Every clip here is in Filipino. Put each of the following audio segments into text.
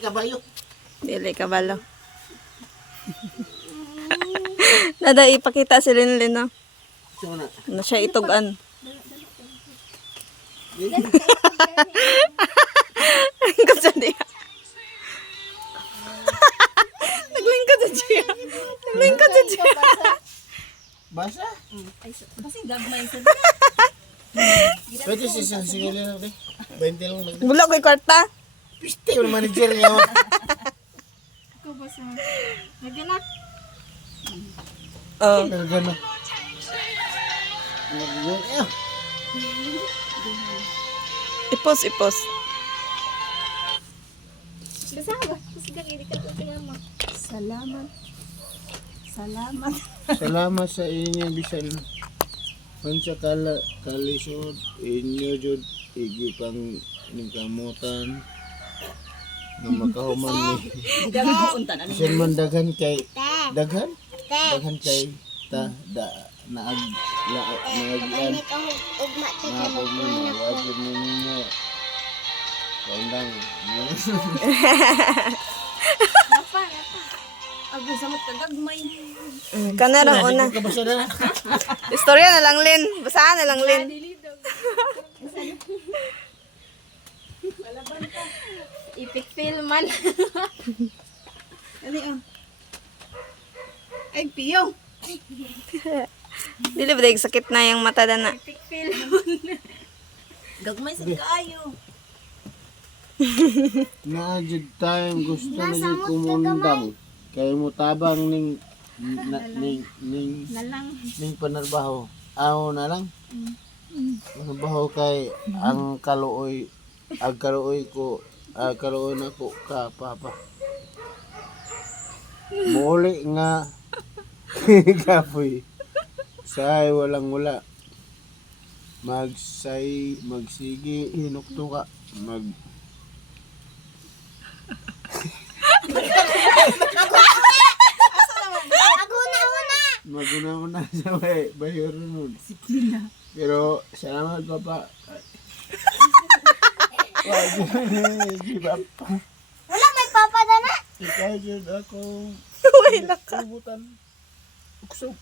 Kabayo. Dili kabalo. Nada ipakita si Linlin no. So na. Na siya itugan. Lingkod sa diya. Naglingkod sa diya. Naglingkod sa diya. Basa? Kasi gagmay sa Pwede si Singilin na rin. 20 lang lang. Bulok ko'y kwarta. Piste yung manager niya. Ikaw ba sa naganak? Oh. Gano'n. Ipos. Basa ba? Kasi gagawin ka ito mo. Salamat. Salamat. Salamat sa inyong bisan. Unsa kalisod inyo jud igi pang ningkamutan na makahuman ni isan man daghan kay daghan kay ta da naag naagian na pagmuna wajud ninyo kaundang Napa. Ako sa mga gagmay. Kana lang una. kabasa na Istorya na lang Lin. Basahan na lang Lin. Epic fail man. Ano yun? Ay, piyong. Dili ba dahil sakit na yung mata na. Epic fail man. Gagmay sa kayo. naajud tayong gusto nila kumundang kay mo tabang ning Nalang. ning panarbaho aw na lang panarbaho kay ang kaluoy na ko ka papa muli nga kapoy say walang wala magsigi hinukto ka maguna-una sa bayo nun. Pero salamat papa. Di papa. Wala may papa na na. Ikaw dyan ako. Wala ka. Kubutan. Uksog.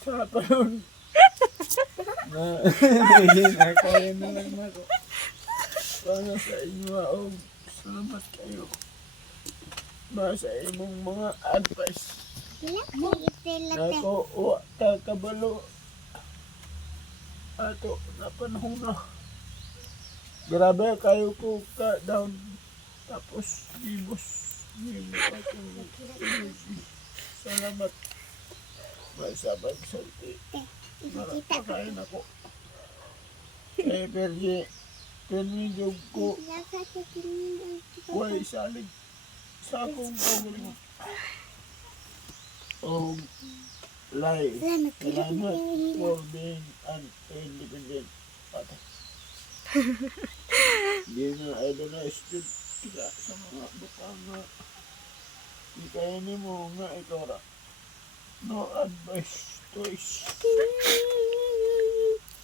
Sa palon. Na kaya na lang ako. Para sa inyo og salamat kayo. Ba sa imong mga advice. Ako, kabalo. Ato, napanahon na. Grabe, kayo ko ka-down. Tapos, gibos. Salamat. May sabay salti. Pakain ako. Perdi jog ko. Way salig. Sa akong pagaling. Oh, life. Salamat for being an independent father. Di na idolize jud kita sa mga bukang nga ikainin mo nga ikaw ra. No advice, toys.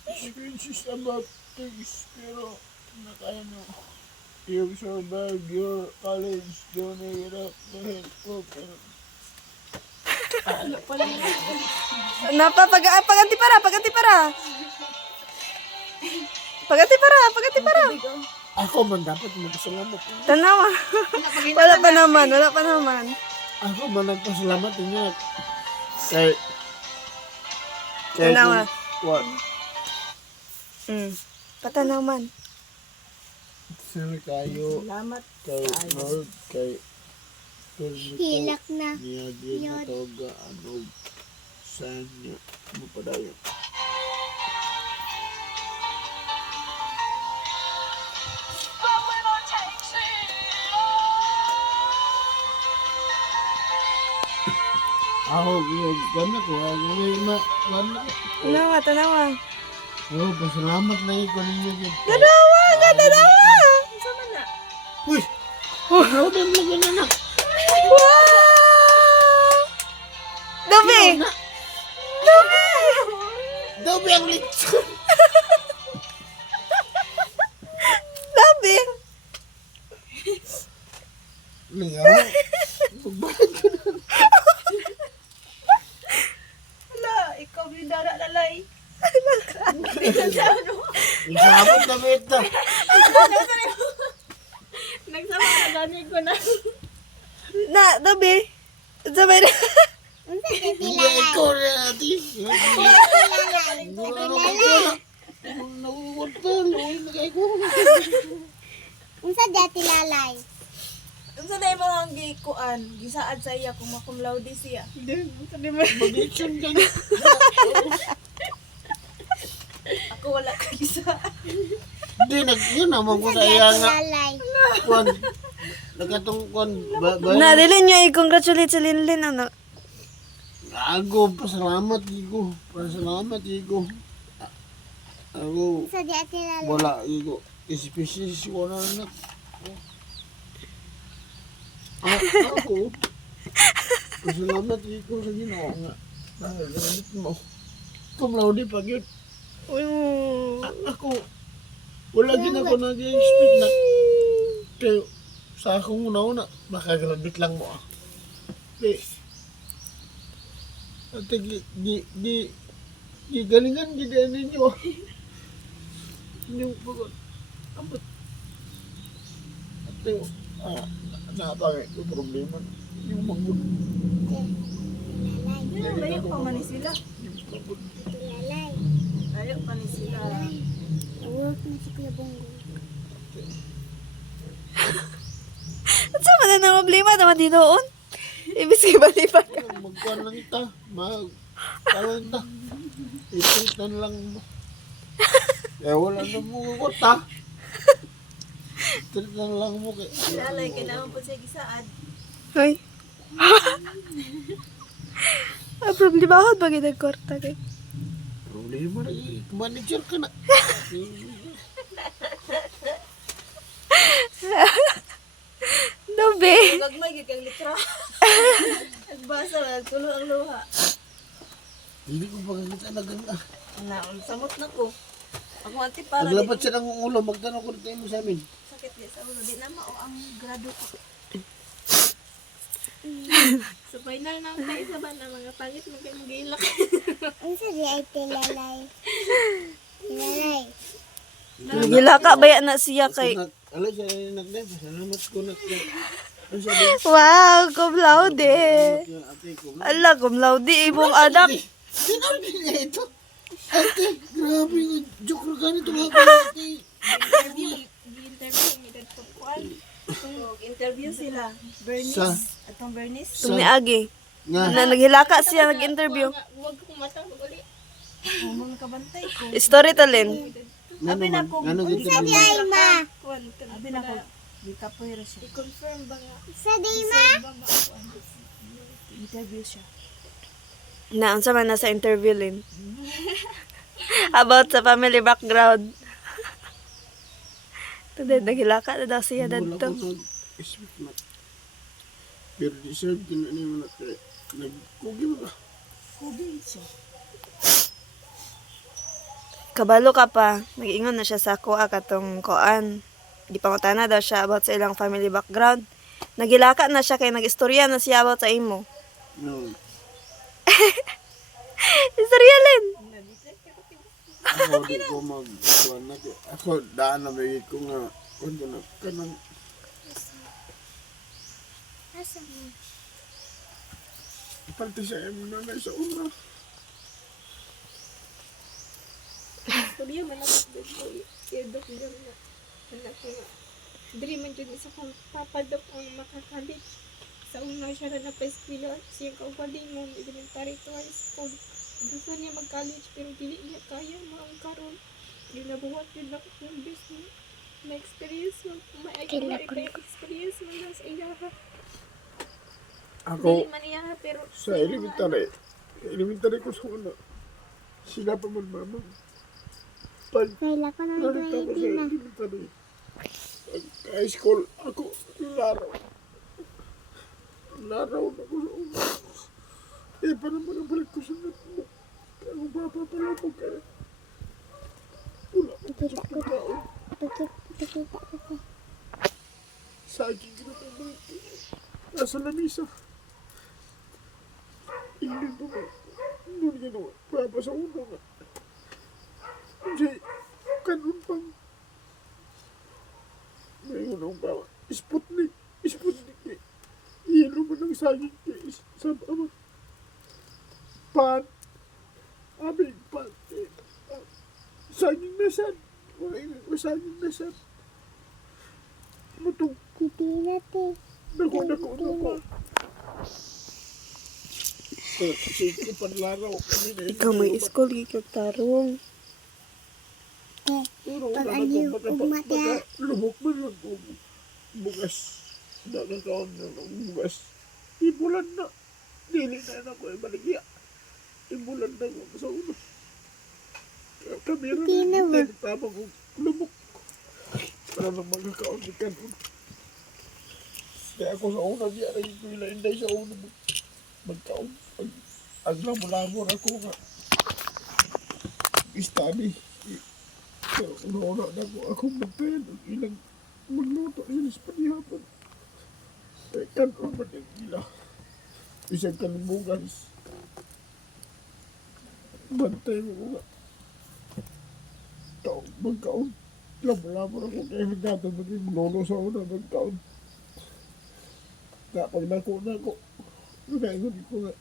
Experiences about things pero nakaya nyo. You've survived your college journey without the help of Paganti para. ako man dapat magpasalamat. Tanawa. Wala pa naman. Ako man nagpasalamat niya. Kay Tanawa. What? Patanaw man. Sino kayo? Salamat. Kay Lord, kay Hilak na. niya din na toga ano saan niya mapadayon. Ako, gana ko. Tanawa. Oh, pasalamat na ikaw ninyo. Tanawa. Sama na. Uy! Ano ba yung mga na? Wow! Dumi! Dobe ang lechon! Liya. Magbayad ka na. Wala, ikaw yung dala-lalay. Isabot na beta. Nagsama na gani ko na. Na, dabi. Sabay na. Unsa di Hindi tilalay? ikaw na natin. Tilalay. Unsa di tilalay? Unsa na yung mga gikuan, gisaad sa iya kung makumlaude siya. Mag-eleksyon ka na. Ako wala ka gisaad. Hindi, yun naman ko Unsa sa di iya nga. tilalay? Kwan. Nagkatong kwan. Na, dili niyo i-congratulate si Linlin, ano? Ako, pasalamat Igo. Pasalamat Igo. Ako, Unsa di tilalay? wala Igo. Species ko na anak. Ako, pasalamat Igo sa ginawa nga. Dahil gamit mo. Kumlaw di pag yun. Ako, wala din ako nag-expect na. Kaya, sa akong una-una, makagraduate lang mo ah. Ate, galingan gida ninyo. Yung pagod. Abot. Ate, napangit ko problema. Yung magod. Tilalay. Layo pa man ni sila. Yung pagod. Tilalay. Layo pa ni sila. Work na si Kuya Bongo. At sa man na problema naman dito on? Ibig sabihin balipan ka. Magkuhan lang ita. Tawag ita. Itritan lang mo. Wala na mo kota. Itritan lang mo. Lalay, kailangan po siya gisaad. Hoy. Problema ako pag nagkorta kay. Problema na manager ka na. Dabi. Gagmay kang litra. Nagbasa, nagtulo ang luha. Hindi ko pagkakita na ganda. Samot na ko. Pag mati para Naglapat siya ng ulo. Magtanong ko rin mo sa amin. sakit niya sa ulo. Di na mao ang grado ko. Sa final na tayo sa banda, mga pangit mo kayo mag-ilak. Unsa di ay tilalay? Tilalay. Nagila ka baya na siya kay. Alam siya nagdem. Salamat ko na. Ano sabi? Wow, cum laude. Ate ko. Ala, cum laude ibong anak. Sinabi niya ito. Ate, grabe nga. Joke na ganito mga ate. Interview sila. Bernice. Sa? Atong Bernice. Tung ni Agi. Nga. Na naghilaka siya nag-interview. Huwag kong matang uli. Mga kabantay ko. Story to Lin. Abi na ko. Ano dito Unsa di naman? ay ma? Abi na ko. Di kapoy ra siya. I-confirm ba nga? Unsa di ma? Interview siya. Na, unsa man nasa interview Lin. About sa family background. Today, naghilaka na daw siya Wala dadto. ko nag-expect na. Pero deserve ko na niyo na kaya. Nagkugi mo ka. Kubi siya. Kabalo ka pa. Nag-ingon na siya sa kuha katong koan. Gipangutana daw siya about sa ilang family background. Nagilaka na siya kay nag-istorya na siya about sa imo. No. Istorya Lin. Ako di ko mag-kuhan na ko. Ako daan na may ko nga. Kundo na kanang. Asa mo? Parte sa emo na sa una. Sabiya man ako dito. Kedok dito na. Anak ko nga. Diri man dyan isa kong papadok ang makakalit. Sa una siya na pa-eskwila. Siyang kaugaling mo. Elementary to high school. Gusto niya mag-college pero dili niya kaya maang karon. Ginabuhat din ako ng business. May experience mo. May experience mo na sa iyaha. Ako Dili man iyaha pero sa elementary. Elementary ko sa una. Sila pa man mama. Pag Kaila ko ng narito ako sa elementary. Pag high school, ako laraw. Laraw na ko sa una. Parang manabalik ko sa notebook. Kaya kung papapala ko kaya. Wala ko Pakita ko. Pakita ko. saging na naman. Nasa lamisa. Hindi mo ba? Hindi ka naman. Papa sa ulo nga. Hindi. Kanun pang. May unang bawa. Sputnik. Sputnik eh. Ihilo mo ng saging eh. Sa ama. Pan. Aming pan eh. Saging na san. Saging na san. Matong. Pinati. Nako. Sige, panlaraw. Ikaw may school, ikaw tarong. Pero Pag wala na aliw, ko umata. lubok man lang ko. Bugas. Nakakaon na ng bugas. Ibulan na. Dili na ako ay baligya. Ibulan na ko sa ulo. Kamera Hindi na naman. hindi tama ko lubok. Para lang magkakaon ni Kanon. Kaya ako sa una diya rin ko hindi sa una magkaon. Ang lamor ako nga. Istami. Pero una-una na akong magpayan. Ilang magluto sila sa panihapon. Eh, Kanon man yung ila. Isang kalimugan. Bantay mo nga. Taong magkaon. Lamor ako kaya nagkataon maging lolo sa una magkaon. Kapag nakuna ko, nakaingon ko nga.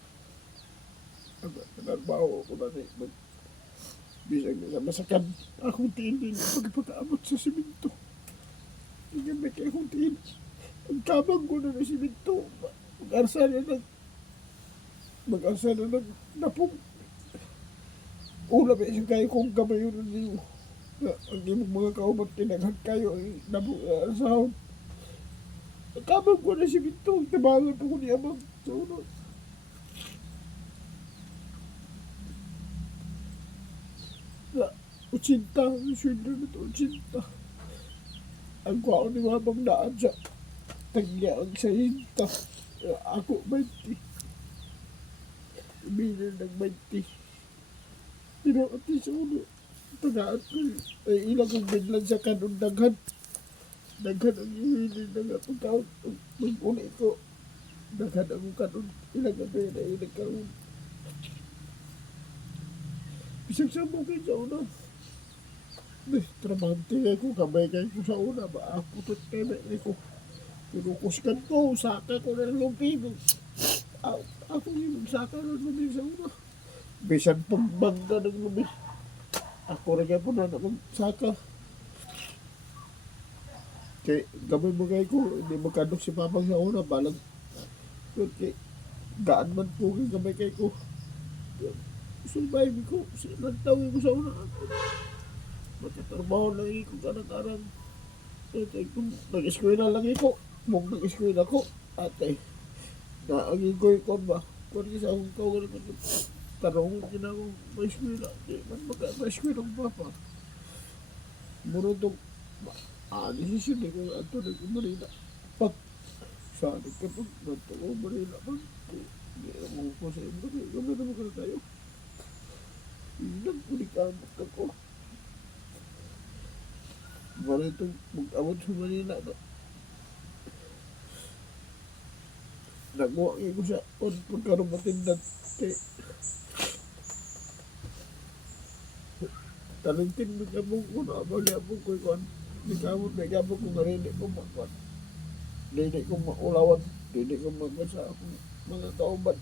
Nagbaho ako na rin. Bisag na masakan. Akong tiin din pagpakaabot sa simento. Hindi kaya akong tiin. Ang kabang ko na ng simento. Mag-arsa na ng napong. Ulam eh, kayo kong kamay yun ninyo. Ang imong mga kaumat kinaghan kayo ay napong kabang ko na simento. Tabangan po ko ni Amang sa unod. Na, 80, ang sweldo nito, 80. Ang kwaon ni Mabang daan sa tagya ang 60. Ako, 20. Ibigay ng 20. Pero at least ulo, tagaan ko ay ilang kong binlan sa Kanon daghan. Daghan ang iwili ng pagkaon. Mag-uli ko, daghan ang Kanon. Ilang gabi na ilang kaon. Bisag sa bukid sa una. Trabante kayo ko, kamay kayo ko sa una. Maaputot kayo ko. Pinukuskan ko, saka ko na ng lupi. Ako yung saka ng lupi sa una. Bisan pagbangga ng lupi. Ako rin po na naman saka. Kaya gamay mo kayo ko, hindi magkadok si Papang sa una. Balang. Kaya gaan man po kayo gamay kayo ko. Survive ko, nagtawin ko sa una. Matatrabaho lang ko kanang-arang. Kung nag-eskwela lang ko, kung nag-eskwela ko, ate, naagin ko yung ba? Kung isa akong kawal ko, tarong ko na akong ma-eskwela. Di man mag-eskwela ng papa. Murutong, decision ko nga ito, nag-Manila. Pag, saan ka pag, nagtako Manila pag, hindi ako ko sa iyo, gamay naman ka na tayo. Nagpulikamot ako. Wala itong mag-awad sa Manila. No? Nagawa ko sa pagkaroon matindan. Kaya talentin mo ka mong kuna. Bali ako ko yun. Hindi ka mo, may gabog ko narinig ko magwan. Hindi ko maulawan. Hindi ko magwan sa akong mga kauban.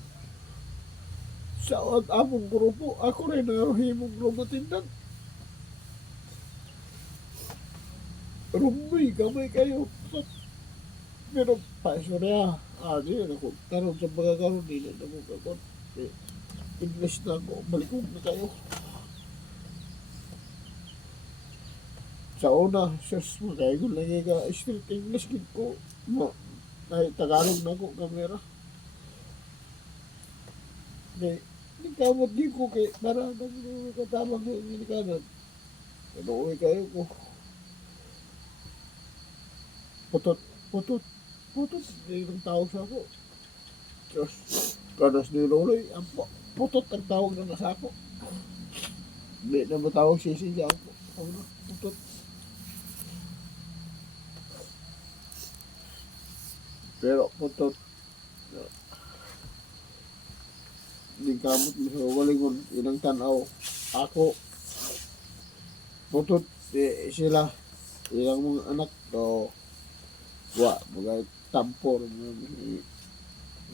Sa among grupo, ako rin himong grupo tindan. Rumboy, kamay kayo. Pero pasurya, di yun ako. Karoon sa mga karoon, di na ako kakon. English na ako, balikog na kayo. Sa una, sus, magkaya ko lagi ka street English kid ko. Tagalog na ako, kamera. Hindi kamot di ko kay para nagkatabang yung inikanan. Inuwi kayo ko. Putot. Hindi yung tawag sa ako. Diyos. Kanas ni Loloy. Ang putot ang tawag na nasa ako. Hindi na matawag sisi siya ako. Putot. Pero putot. Di kamot mo sa walingon. Ilang tanaw. Ako. Putot. Sila. Ilang mga anak. O. Mga tampor.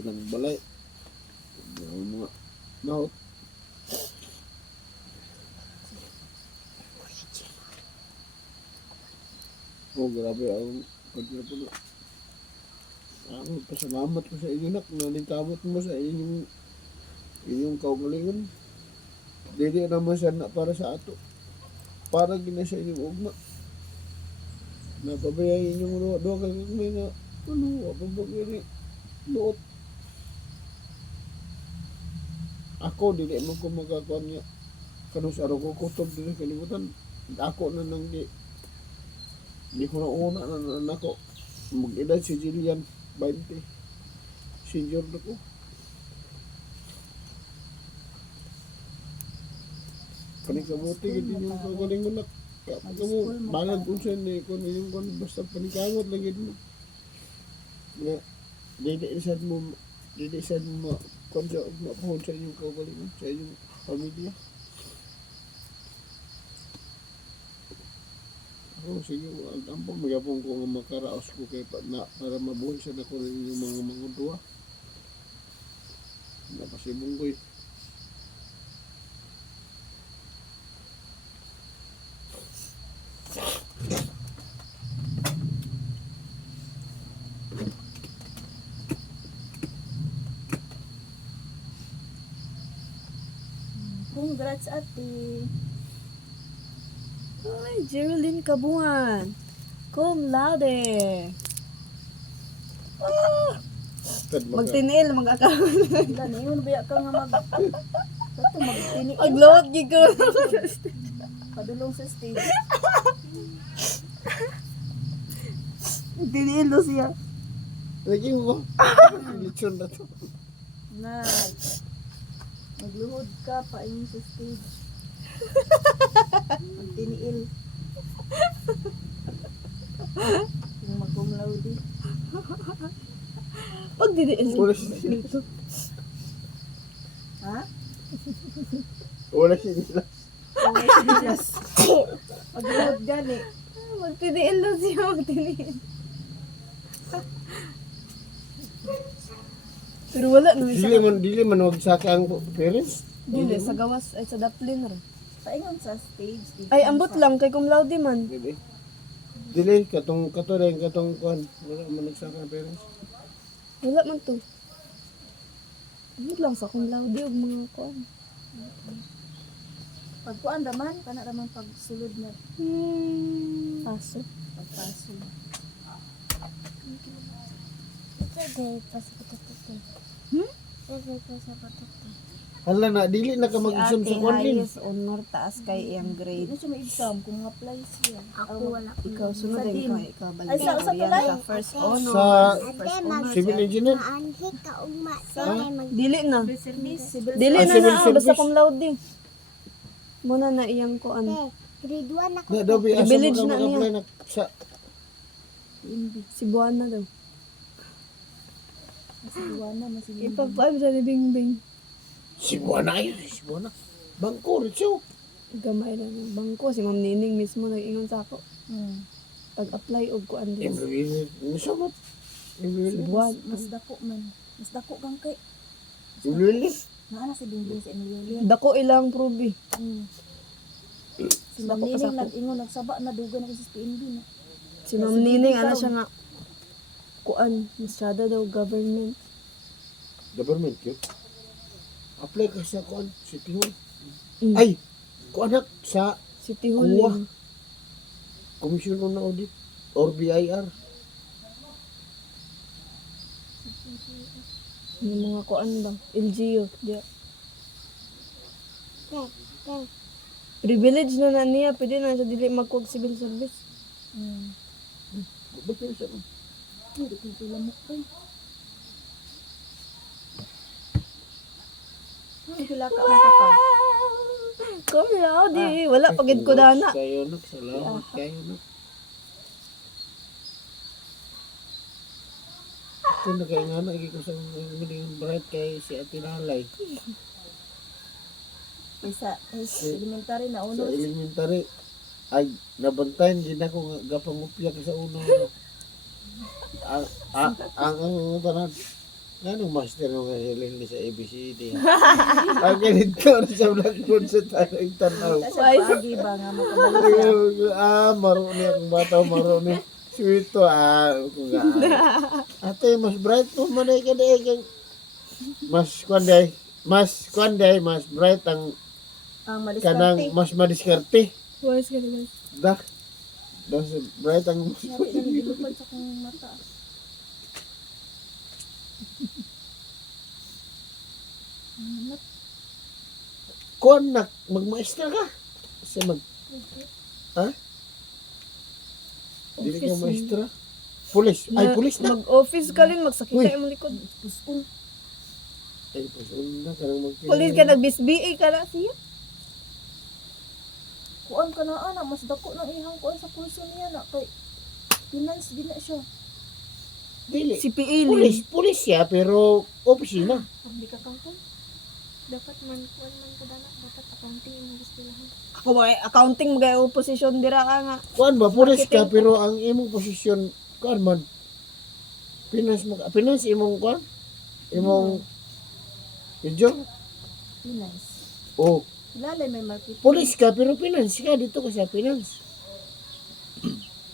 Ilang balay. Mga naot. Oh, grabe ang pagkira po na. Ako, pasalamat ko sa inyo nak, nalikamot mo sa inyong kaugalingon. Dili naman siya na para sa ato. Para gina sa inyong ugma. Napabayang inyong doon kay may nga, apa ba gini, doot. Ako, dili mo ko magkakuan niya. Kanong sa araw ko kutob dili kalimutan. Ako na nang di ko na una na ako. Mag-edad si Jillian, 20. Senior na ko. Panikabuti, hindi nyo kagaling mo na. Kamu, balag kung siya ni, kung inyong kung basta panikangot lagi mo. Na, didi-isad mo, kung siya, mapuhon sa inyong kagaling mo, sa inyong pamilya. Ako, sige, ang pamagapong ko nga makaraos ko kay para mabuhay siya na ko rin yung mga mangudwa. Napasibong ko eh. Congrats, ate. Ay, Geraldine Kabuhan. Cum laude. Magtinil, mag-account. Wala na yun, baya ka nga Ito, magtiniin. Mag-load ko. Padulong sa stage. Magtinil do siya. Lagi mo ba? Lechon na to. Na, magluhod ka, pain sa stage. Magtiniil. Yung mag-umlaudi. Pag diniil. Wala siya. Ha? Wala siya nila. Magluhod gani. Magtiniil do siya, magtiniil. Pero wala naman siya. Dili man wagsaka ang parents. Dili, sa gawas, ay sa daplin ra. Paingon sa stage. Ay, ambot lang, kay cum laude man. Dili, katong kuan. Wala man nagsaka ang parents. Wala man to. Ambot lang sa cum laude og mga kuan. Pagkuan raman, kana raman pagsulod na Paso. pagpaso. Ito dahil pa sa patututo. Ito dahil pa sa patututo. Hala na, dili na ka mag-exam sa kuan din. honor, taas kay iyang Hindi grade. na siya may exam kung apply siya. Ako wala. Ikaw, sunod Sa din team. ka. Ikaw, Ay, sa valedictorian tulay? ka. First honor. Sa Ate, civil engineer. maanhi ka ugma. Sana mag... Dili na. Civil service. Civil Dili Ah, na civil na. Basta service. cum laude. Muna na iyang kuan. Ate, grade 1 ako. Na daw asa mo Village ka na niya. mag-apply na sa Cebuana daw. Masibuana, masibuana. Ipag-5 sa ni Bingbing. Cebuana yun. Cebuana. Bangko, Richo. Gamay na ng bangko. Si Ma'am Nining mismo nag-ingon sa ako. Pag-apply og kuan din. Emily, nasamot. Emily. Cebuana. Mas dako man. Mas dako kang kay. Emily. Naana si Bingbing sa Emilio. Dako ilang probi. Si Ma'am Nining nag-ingon, nagsaba na dugan ako sa PNB na. Si Ma'am Nining, ano siya nga, kuan, masyado daw government. Government yun. Apply ka sa kuan, City Hall. Mm. Ay, kuanak sa City Hall Kuwa. yun. Commission on Audit or BIR. Yung mga kuan ba? LGU. Diya. Ate, Privilege na niya, pwede na siya dili magkuwag civil service. Ba't yun siya? Hindi ko tulamok ko. Pila ka man ka pa. Come laude. Wala, pagid ko dana. Kayo nak, salamat kayo nak. Ito nakaingana, ko sa mga bright kay si Ate Nalay. Isa, elementary na Sa uno. elementary, ay, nabantayan, hindi na ko gapangupya ka sa uno. Ang tanan, anong master nung hiling ni sa ABCD? Ang ganito sa blackboard sa tanong tanaw. Sa pagi ba nga makabalik Marunong akong bata, marunong. Sweeto, kung nga. Ate, mas bright mo manay ka dahil kang mas bright ang ang kanang madiskarte. mas madiskarte. Buwas ka na guys. Das bright ang Napi na nilupad sa kong mata. kuan na magmaestra ka. Kasi ha? Dili ka maestra. Pulis. Ay, pulis na. Mag-office ka rin, magsakita Uy. yung likod. Puskon. Ay, pulis na. Karang Police ka, nag-BSBA ka na siya. Kuan ka na, anak. Mas dako ng ihang kuan sa pulso niya na. Kay finance din na siya. Dili. Si PA Pulis siya, pero opisina. Hindi ka kangkong. Dapat man kuan man ka dala. Dapat accounting yung gustilahan. Ako ba, accounting magay opposition dira ka nga. Kuan ba, pulis ka, Marketing. pero ang imong posisyon, kuan man, finance imong kuan, imong, medyo, Finance. oh, Lalay may marketing. pulis ka, pero finance ka, dito ka sa finance.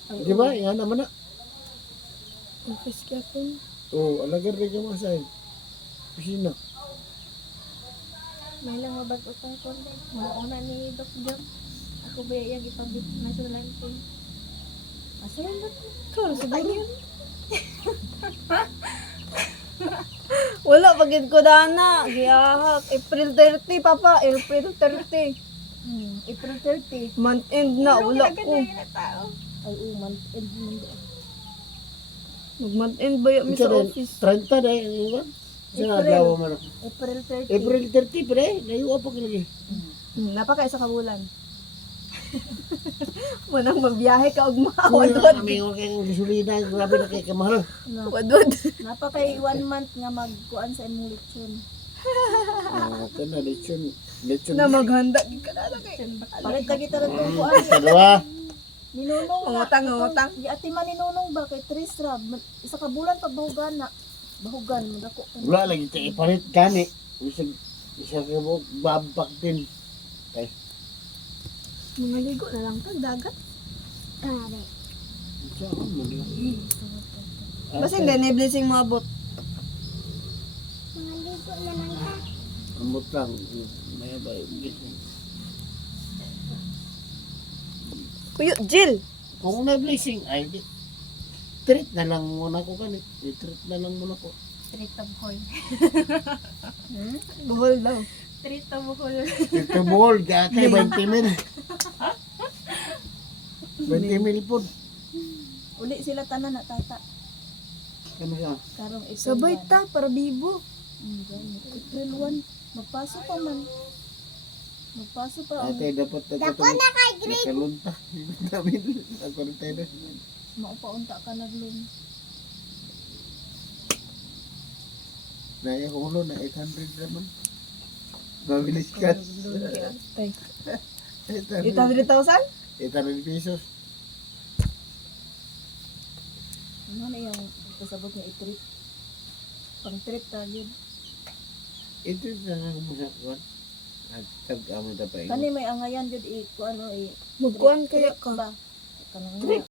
Ay, Di ba? Yan naman na. Office captain. Oh, alagar rin ka mga sa'yo. Opisina. May lang mabagot ang kuan din. Mauna ni Doc John. Ako ba yung ipabit na sa lang ko. Asa yan ba? Karo siguro yun. Wala, pagid ko dana. Giyahak. April 30, papa. April 30. April 30. Month end na. Wala ko. na tao. Ay, month end. Mag-month end ba yung Isa sa rin, office? 30 na yung kuan. Isa nga April. dawa man ako. April 30. April 30 pre, nayuwa pa ka lagi. Napakaisa ka bulan. Manang mabiyahe ka og Kuya, mawadwad. kami yung kayong gasolina, grabe na kayo kamahal. Wadwad. Napakay 1 month nga magkuan sa imong lechon. Ito na, lechon. Na maghanda gid ka na kay. Palit na kita ra tong kuan. Dalawa. Ninunong ngutang. Di ati man ninunong ba kay Trisra. Isa ka bulan pa bahugan na. Bahugan mo dako. Wala lagi tayo ipalit gani. Isa ka mo, babak din. Okay. Mga ligo na lang tag dagat. Kare. Saan mo lang? Basta hindi na blessing mo abot. Mga ligo na lang ka. Amot lang. May ba yung Kuyo, Jill. kung may blessing, ay, treat na lang muna ko ganit. I-treat na lang muna ko. Treat of hall. Buhol daw. Treat of hall. Ito buhol, gati, 20 mil. 20 mil po. Uli sila tanan na tata. Ano siya? Karong April sabay ta para bibo. April 1. Magpaso pa man. Magpaso pa ang Ate, dapat Dako na kay grade. nakalunta. Namin, ako rin tayo na. maupaunta ka naglun. Naya ko ulo na 800 naman. Mabilis ka. Tay. 800 800,000? pesos. Ano na yung kasabot nga i-trip? Pang trip ta yun. Ito na lang mo sa kuwan. At tag-amo na pa Kani may angayan jud i ko ano i Magkuhan kaya ka. ba? Kanang Trip